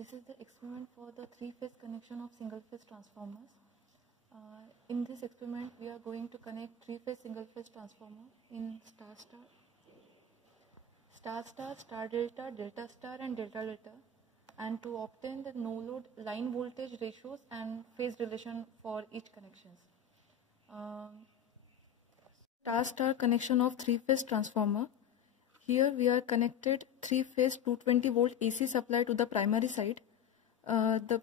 This is the experiment for the three-phase connection of single-phase transformers. In this experiment, we are going to connect three-phase single-phase transformer in star-star, star-star, star-delta, delta-star and delta-delta, and to obtain the no-load line voltage ratios and phase relation for each connections. Star-star connection of three-phase transformer. Here we are connected three-phase 220 volt AC supply to the primary side. The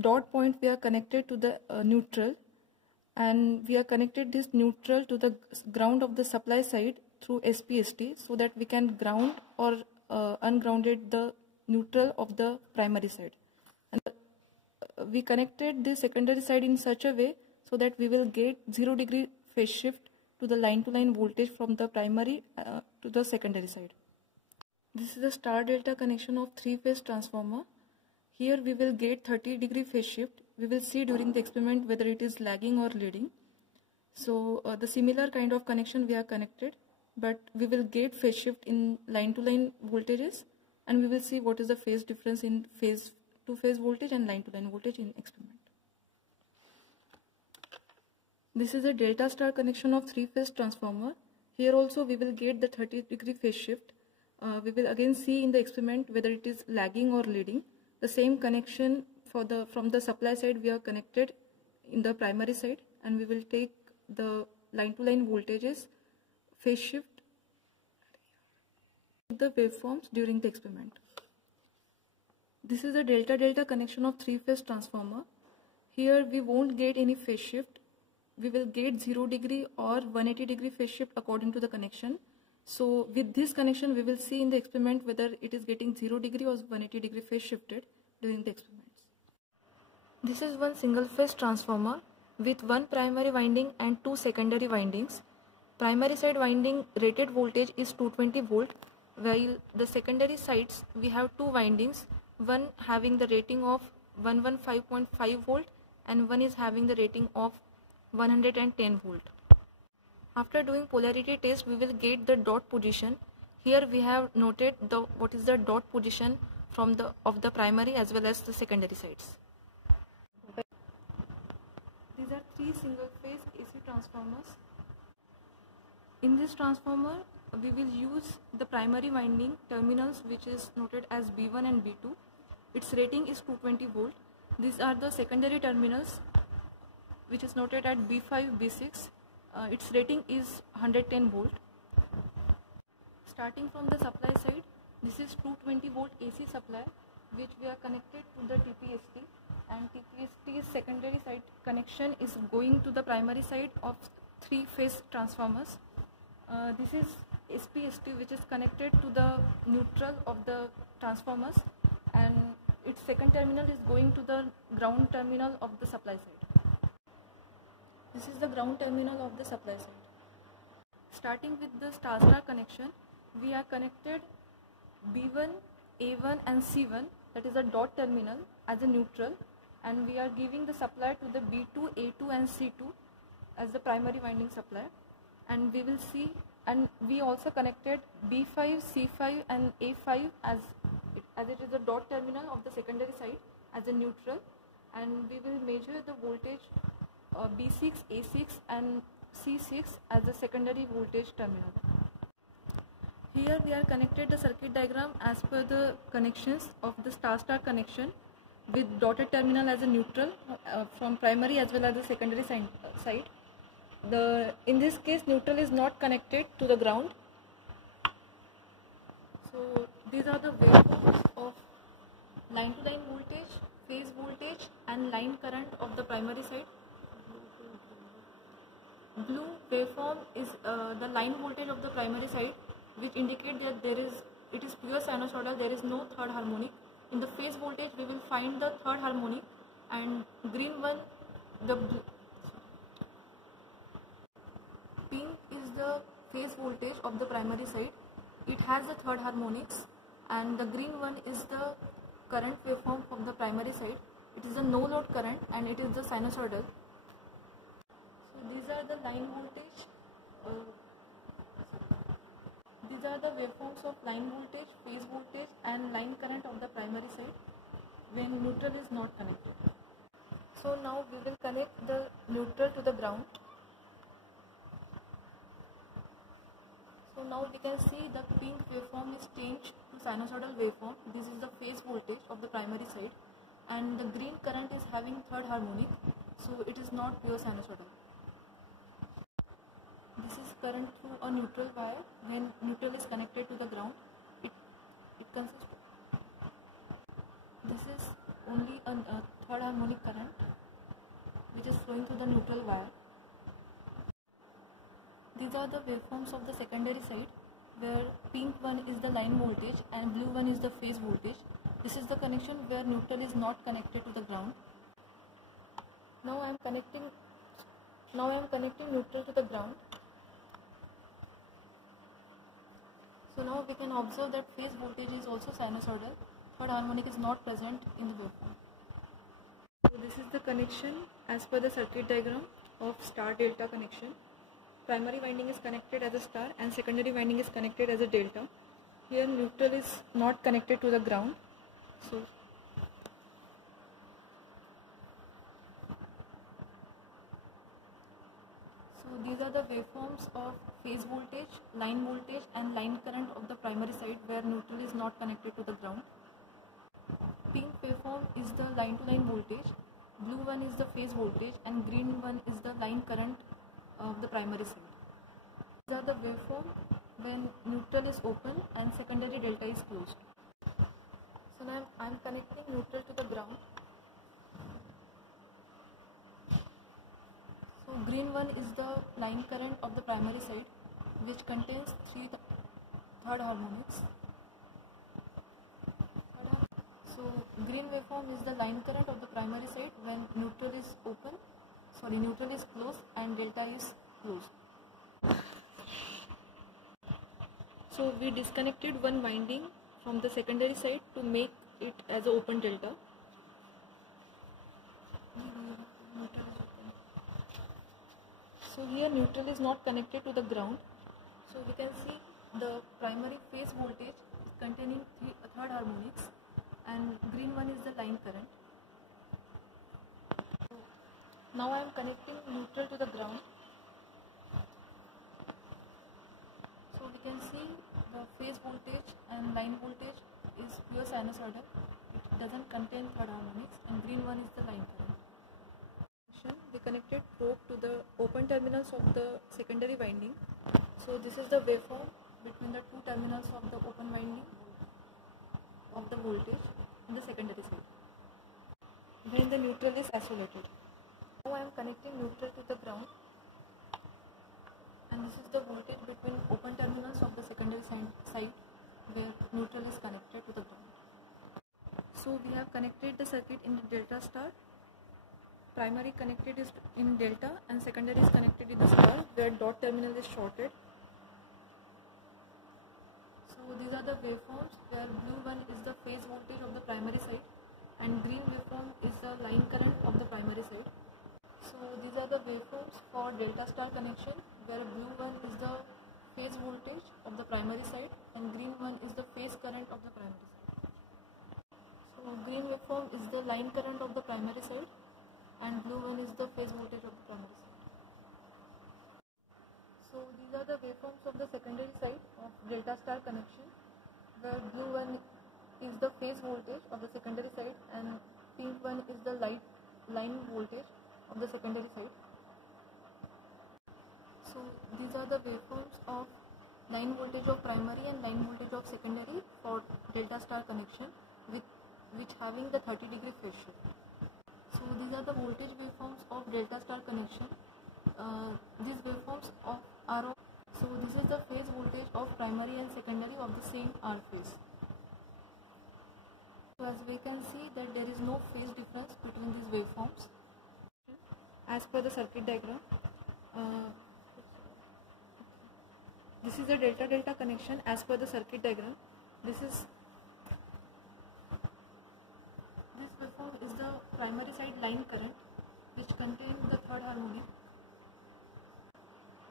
dot point we are connected to the neutral, and we are connected this neutral to the ground of the supply side through SPST, so that we can ground or ungrounded the neutral of the primary side. And we connected the secondary side in such a way so that we will get 0 degree phase shift to the line-to-line voltage from the primary to the secondary side. This is the star-delta connection of three-phase transformer. Here we will get 30 degree phase shift. We will see during the experiment whether it is lagging or leading. So the similar kind of connection we are connected, but we will get phase shift in line-to-line voltages, and we will see what is the phase difference in phase to phase voltage and line-to-line voltage in experiment. This is a delta star connection of three-phase transformer. Here also we will get the 30 degree phase shift. We will again see in the experiment whether it is lagging or leading. The same connection from the supply side we are connected in the primary side, and we will take the line-to-line voltages, phase shift, the waveforms during the experiment. This is a delta-delta connection of three-phase transformer. Here we won't get any phase shift. We will get 0 degree or 180 degree phase shift according to the connection. So with this connection, we will see in the experiment whether it is getting 0 degree or 180 degree phase shifted during the experiments. This is one single phase transformer with one primary winding and two secondary windings. Primary side winding rated voltage is 220 volt, while the secondary sides we have two windings, one having the rating of 115.5 volt and one is having the rating of 110 volt. After doing polarity test, we will get the dot position. Here we have noted what is the dot position from of the primary as well as the secondary sides. These are three single phase AC transformers. In this transformer, we will use the primary winding terminals, which is noted as B1 and B2. Its rating is 220 volt. These are the secondary terminals, which is noted at B5, B6. Its rating is 110 volt. Starting from the supply side, this is 220 volt AC supply, which we are connected to the TPST, and TPST's secondary side connection is going to the primary side of three-phase transformers. This is SPST, which is connected to the neutral of the transformers, and its second terminal is going to the ground terminal of the supply side. This is the ground terminal of the supply side. Starting with the star-star connection, we are connected B1, A1 and C1, that is a dot terminal, as a neutral, and we are giving the supply to the B2, A2 and C2 as the primary winding supply, and we will see, and we also connected B5, C5 and A5 as it is a dot terminal of the secondary side as a neutral, and we will measure the voltage B6, A6 and C6 as the secondary voltage terminal. Here we are connected the circuit diagram as per the connections of the star-star connection with dotted terminal as a neutral from primary as well as the secondary side. In this case, neutral is not connected to the ground. So these are the waveforms of line-to-line voltage, phase voltage and line current of the primary side. Blue waveform is the line voltage of the primary side, which indicate that it is pure sinusoidal, there is no third harmonic. In the phase voltage, we will find the third harmonic, and green one, pink is the phase voltage of the primary side. It has the third harmonics, and the green one is the current waveform from the primary side. It is a no load current and it is the sinusoidal. So these are the line voltage. These are the waveforms of line voltage, phase voltage and line current of the primary side when neutral is not connected. So now we will connect the neutral to the ground. So now we can see the pink waveform is changed to sinusoidal waveform. This is the phase voltage of the primary side, and the green current is having third harmonic, so it is not pure sinusoidal. This is current through a neutral wire. When neutral is connected to the ground, it consists. This is only a third harmonic current which is flowing through the neutral wire. These are the waveforms of the secondary side, where pink one is the line voltage and blue one is the phase voltage. This is the connection where neutral is not connected to the ground. Now I am connecting neutral to the ground. So now we can observe that phase voltage is also sinusoidal. Third harmonic is not present in the waveform. So this is the connection as per the circuit diagram of star-delta connection. Primary winding is connected as a star and secondary winding is connected as a delta. Here neutral is not connected to the ground. So these are the waveforms of phase voltage, line voltage and line current of the primary side where neutral is not connected to the ground. Pink waveform is the line to line voltage, blue one is the phase voltage and green one is the line current of the primary side. These are the waveform when neutral is open and secondary delta is closed. So now I am connecting neutral to the ground. So green one is the line current of the primary side which contains three third harmonics. So green waveform is the line current of the primary side when neutral is closed and delta is closed. So we disconnected one winding from the secondary side to make it as an open delta. So here neutral is not connected to the ground. So we can see the primary phase voltage is containing third harmonics and green one is the line current. So now I am connecting neutral to the ground. So we can see the phase voltage and line voltage is pure sinusoidal. It doesn't contain third harmonics and green one is the line current. We connected probe to the open terminals of the secondary winding. So this is the waveform between the two terminals of the open winding of the voltage in the secondary side when the neutral is isolated. Now I am connecting neutral to the ground, and this is the voltage between open terminals of the secondary side where neutral is connected to the ground. So we have connected the circuit in the delta star. Primary connected is in delta and secondary is connected in the star where dot terminal is shorted. So these are the waveforms where blue one is the phase voltage of the primary side and green waveform is the line current of the primary side. So these are the waveforms for delta star connection where blue one is the phase voltage of the primary side and green one is the phase current of the primary side. So green waveform is the line current of the primary side and blue one is the phase voltage of the primary side. So these are the waveforms of the secondary side of delta star connection where blue one is the phase voltage of the secondary side and pink one is the line voltage of the secondary side. So these are the waveforms of line voltage of primary and line voltage of secondary for delta star connection which having the 30-degree phase shift. So these are the voltage waveforms of delta star connection. These waveforms so this is the phase voltage of primary and secondary of the same R phase. So as we can see that there is no phase difference between these waveforms. As per the circuit diagram, this is a delta-delta connection as per the circuit diagram. This waveform is the primary side line current which contains the third harmonic.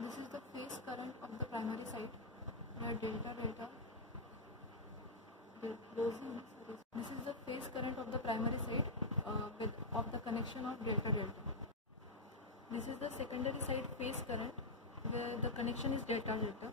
This is the phase current of the primary side where delta delta this is the phase current of the primary side of the connection of delta delta. This is the secondary side phase current where the connection is delta delta.